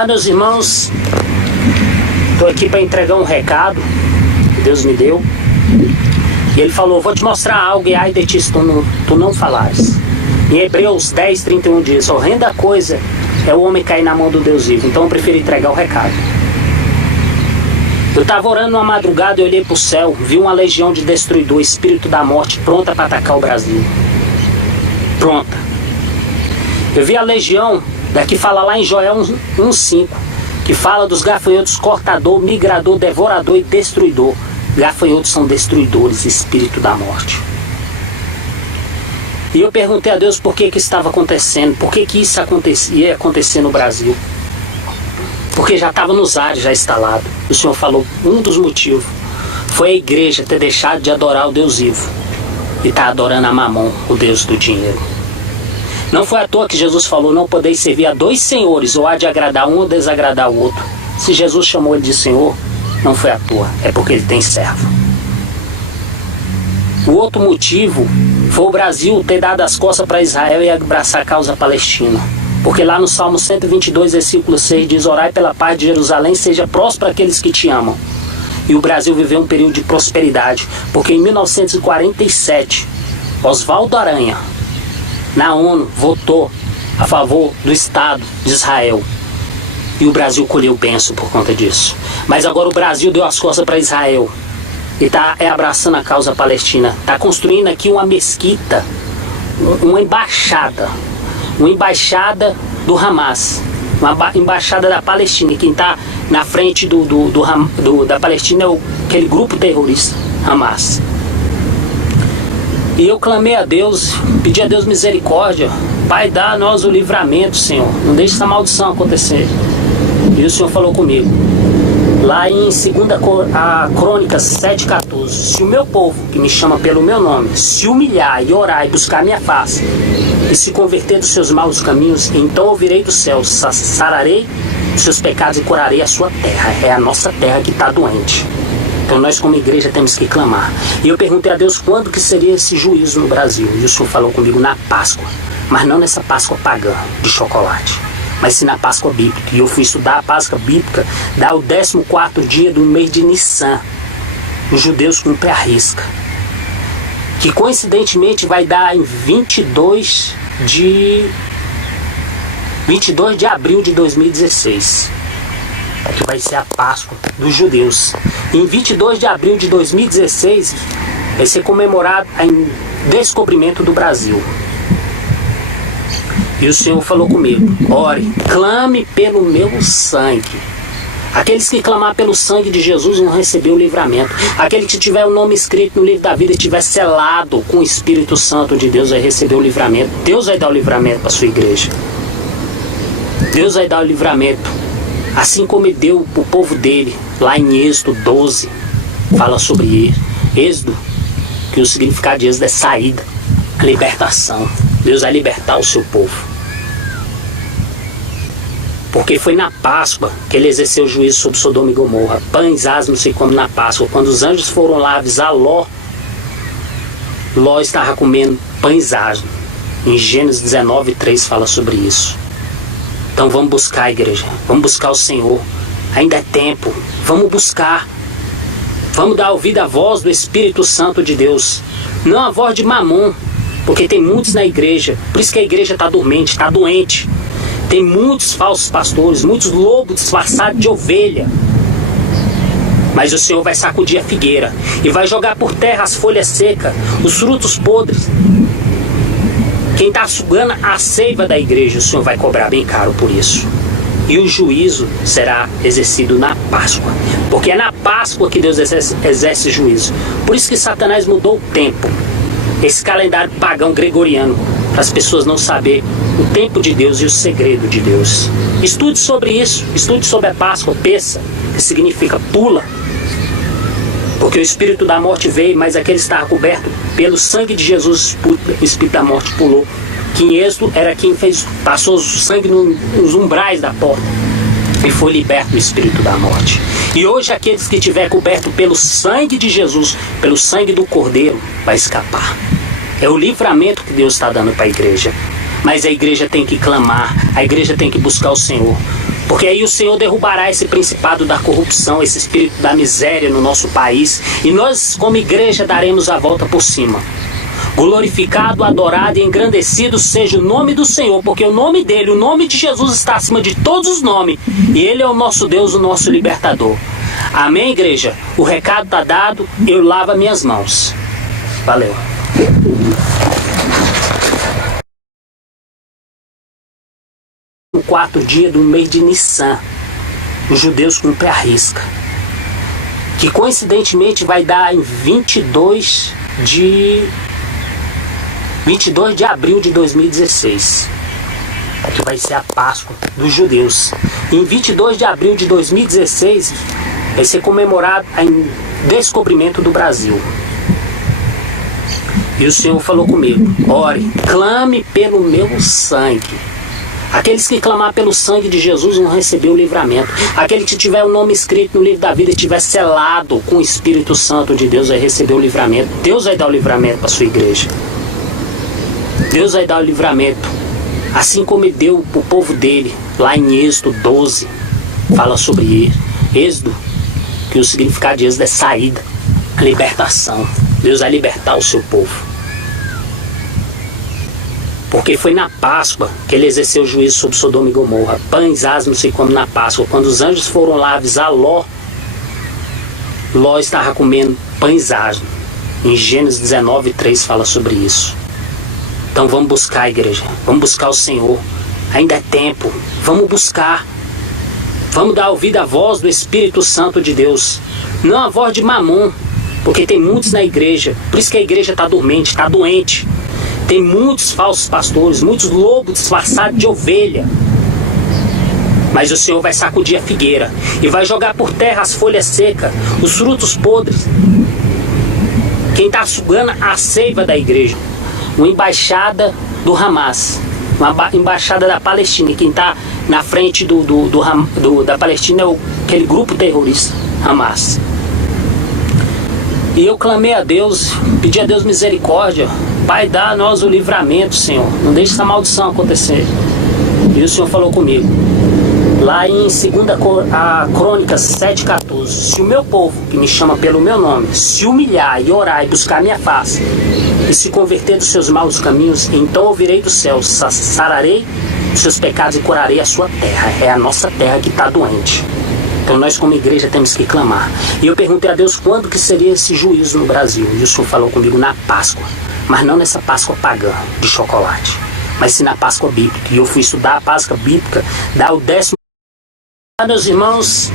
Meus irmãos, estou aqui para entregar um recado que Deus me deu. E Ele falou: vou te mostrar algo e ai de ti se tu não falares. Em Hebreus 10, 31 diz: horrenda coisa é o homem cair na mão do Deus vivo. Então eu prefiro entregar o recado. Eu estava orando numa madrugada e olhei para o céu, vi uma legião de destruidor, espírito da morte, pronta para atacar o Brasil. Pronta. Eu vi a legião, daqui fala lá em Joel 1,5, que fala dos gafanhotos cortador, migrador, devorador e destruidor. Gafanhotos são destruidores, espírito da morte. E eu perguntei a Deus por que estava acontecendo, por que isso ia acontecer no Brasil. Porque já estava nos ares, já instalado. O Senhor falou, um dos motivos foi a igreja ter deixado de adorar o Deus vivo e está adorando a Mamon, o Deus do dinheiro. Não foi à toa que Jesus falou: não podeis servir a dois senhores, ou há de agradar um ou desagradar o outro. Se Jesus chamou ele de Senhor, não foi à toa, é porque ele tem servo. O outro motivo foi o Brasil ter dado as costas para Israel e abraçar a causa palestina. Porque lá no Salmo 122, versículo 6 diz: orai pela paz de Jerusalém, seja próspero aqueles que te amam. E o Brasil viveu um período de prosperidade, porque em 1947, Oswaldo Aranha, na ONU, votou a favor do Estado de Israel. E o Brasil colheu bênção por conta disso. Mas agora o Brasil deu as costas para Israel e está abraçando a causa palestina. Está construindo aqui uma mesquita, uma embaixada do Hamas, uma embaixada da Palestina. E quem está na frente da Palestina é aquele grupo terrorista, Hamas. E eu clamei a Deus, pedi a Deus misericórdia. Pai, dá a nós o livramento, Senhor. Não deixe essa maldição acontecer. E o Senhor falou comigo. Lá em 2 Crônicas 7,14. Se o meu povo, que me chama pelo meu nome, se humilhar e orar e buscar a minha face, e se converter dos seus maus caminhos, então ouvirei do céu, sararei os seus pecados e curarei a sua terra. É a nossa terra que está doente. Então nós como igreja temos que clamar. E eu perguntei a Deus quando que seria esse juízo no Brasil. E o Senhor falou comigo na Páscoa. Mas não nessa Páscoa pagã de chocolate, mas sim na Páscoa bíblica. E eu fui estudar a Páscoa bíblica, dá o 14º dia do mês de Nissan. Os judeus cumprem a risca. Que coincidentemente vai dar em 22 de abril de 2016. Que vai ser a Páscoa dos judeus. Em 22 de abril de 2016 vai ser comemorado o descobrimento do Brasil. E o Senhor falou comigo: ore, clame pelo meu sangue. Aqueles que clamar pelo sangue de Jesus vão receber o livramento. Aquele que tiver o nome escrito no livro da vida e tiver selado com o Espírito Santo de Deus vai receber o livramento. Deus vai dar o livramento para a sua igreja. Deus vai dar o livramento. Assim como ele deu o povo dele, lá em Êxodo 12, fala sobre Êxodo, que o significado de Êxodo é saída, libertação. Deus vai libertar o seu povo. Porque foi na Páscoa que ele exerceu o juízo sobre Sodoma e Gomorra. Pães asmos se come na Páscoa. Quando os anjos foram lá avisar Ló estava comendo pães asmos. Em Gênesis 19:3 fala sobre isso. Então vamos buscar a igreja, vamos buscar o Senhor, ainda é tempo, vamos buscar, vamos dar ouvido à voz do Espírito Santo de Deus, não a voz de Mamon, porque tem muitos na igreja, por isso que a igreja está dormente, está doente, tem muitos falsos pastores, muitos lobos disfarçados de ovelha, mas o Senhor vai sacudir a figueira e vai jogar por terra as folhas secas, os frutos podres. Quem está sugando a seiva da igreja, o Senhor vai cobrar bem caro por isso. E o juízo será exercido na Páscoa. Porque é na Páscoa que Deus exerce juízo. Por isso que Satanás mudou o tempo. Esse calendário pagão gregoriano, para as pessoas não saberem o tempo de Deus e o segredo de Deus. Estude sobre isso. Estude sobre a Páscoa, peça, que significa pula. Porque o espírito da morte veio, mas aquele estava coberto pelo sangue de Jesus, o espírito da morte pulou. Que em Êxodo era quem passou o sangue nos umbrais da porta e foi liberto o espírito da morte. E hoje aqueles que estiver coberto pelo sangue de Jesus, pelo sangue do Cordeiro, vai escapar. É o livramento que Deus está dando para a igreja. Mas a igreja tem que clamar, a igreja tem que buscar o Senhor. Porque aí o Senhor derrubará esse principado da corrupção, esse espírito da miséria no nosso país. E nós, como igreja, daremos a volta por cima. Glorificado, adorado e engrandecido seja o nome do Senhor, porque o nome dele, o nome de Jesus está acima de todos os nomes. E ele é o nosso Deus, o nosso libertador. Amém, igreja? O recado está dado, eu lavo minhas mãos. Valeu. No 4º dia do mês de Nissan, os judeus cumprem a risca, que coincidentemente vai dar em 22 de abril de 2016, que vai ser a Páscoa dos judeus. Em 22 de abril de 2016 vai ser comemorado o descobrimento do Brasil. E o Senhor falou comigo: ore, clame pelo meu sangue. Aqueles que clamar pelo sangue de Jesus vão receber o livramento. Aquele que tiver o nome escrito no livro da vida e estiver selado com o Espírito Santo de Deus vai receber o livramento. Deus vai dar o livramento para a sua igreja. Deus vai dar o livramento, assim como ele deu para o povo dele, lá em Êxodo 12, fala sobre Êxodo, que o significado de Êxodo é saída, libertação. Deus vai libertar o seu povo. Porque foi na Páscoa que ele exerceu o juízo sobre Sodoma e Gomorra. Pães asmos se come na Páscoa. Quando os anjos foram lá avisar Ló estava comendo pães asmos. Em Gênesis 19:3 fala sobre isso. Então vamos buscar a igreja, vamos buscar o Senhor. Ainda é tempo, vamos buscar. Vamos dar ouvido à voz do Espírito Santo de Deus. Não a voz de Mamon, porque tem muitos na igreja. Por isso que a igreja está dormente, está doente. Tem muitos falsos pastores, muitos lobos disfarçados de ovelha. Mas o Senhor vai sacudir a figueira e vai jogar por terra as folhas secas, os frutos podres. Quem está sugando a seiva da igreja? Uma embaixada do Hamas, uma embaixada da Palestina. E quem está na frente da Palestina é aquele grupo terrorista, Hamas. E eu clamei a Deus, pedi a Deus misericórdia. Pai, dá a nós o livramento, Senhor. Não deixe essa maldição acontecer. E o Senhor falou comigo, lá em 2 Crônicas 7:14: se o meu povo, que me chama pelo meu nome, se humilhar e orar e buscar a minha face, e se converter dos seus maus caminhos, então ouvirei dos céus, sararei os seus pecados e curarei a sua terra. É a nossa terra que está doente. Então nós como igreja temos que clamar. E eu perguntei a Deus quando que seria esse juízo no Brasil. E o Senhor falou comigo na Páscoa. Mas não nessa Páscoa pagã de chocolate, mas sim na Páscoa bíblica. E eu fui estudar a Páscoa bíblica, dar o 10º. Meus irmãos,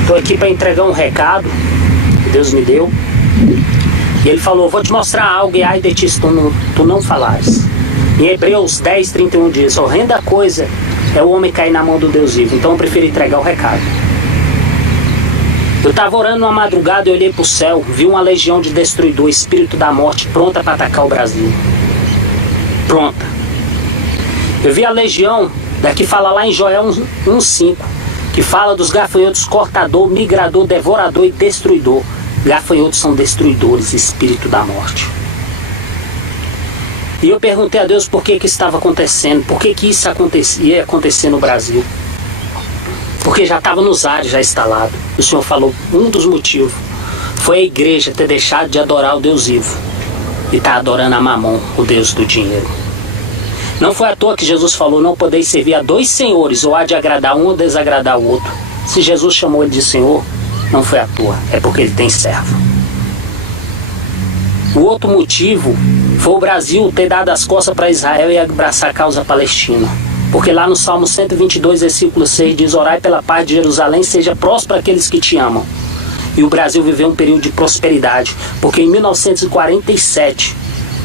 estou aqui para entregar um recado que Deus me deu. E ele falou: vou te mostrar algo e ai de ti se tu não falares. Em Hebreus 10:31 diz: horrenda coisa é o homem cair na mão do Deus vivo. Então eu prefiro entregar o recado. Eu estava orando numa madrugada e olhei para o céu, vi uma legião de destruidor, espírito da morte, pronta para atacar o Brasil. Pronta. Eu vi a legião, daqui fala lá em Joel 1:5, que fala dos gafanhotos cortador, migrador, devorador e destruidor. Gafanhotos são destruidores, espírito da morte. E eu perguntei a Deus por que estava acontecendo, por que isso ia acontecer no Brasil. Porque já estava nos ares, já instalado. O Senhor falou, um dos motivos foi a igreja ter deixado de adorar o Deus vivo e está adorando a Mamon, o Deus do dinheiro. Não foi à toa que Jesus falou: não podeis servir a dois senhores, ou há de agradar um ou desagradar o outro. Se Jesus chamou ele de Senhor, não foi à toa, é porque ele tem servo. O outro motivo foi o Brasil ter dado as costas para Israel e abraçar a causa palestina. Porque lá no Salmo 122, versículo 6 diz: orai pela paz de Jerusalém, seja próspero aqueles que te amam. E o Brasil viveu um período de prosperidade, porque em 1947,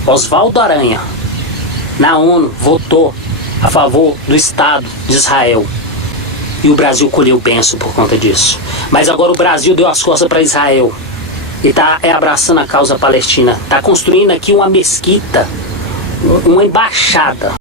Oswaldo Aranha, na ONU, votou a favor do Estado de Israel. E o Brasil colheu bênção por conta disso. Mas agora o Brasil deu as costas para Israel e está abraçando a causa palestina. Está construindo aqui uma mesquita, uma embaixada.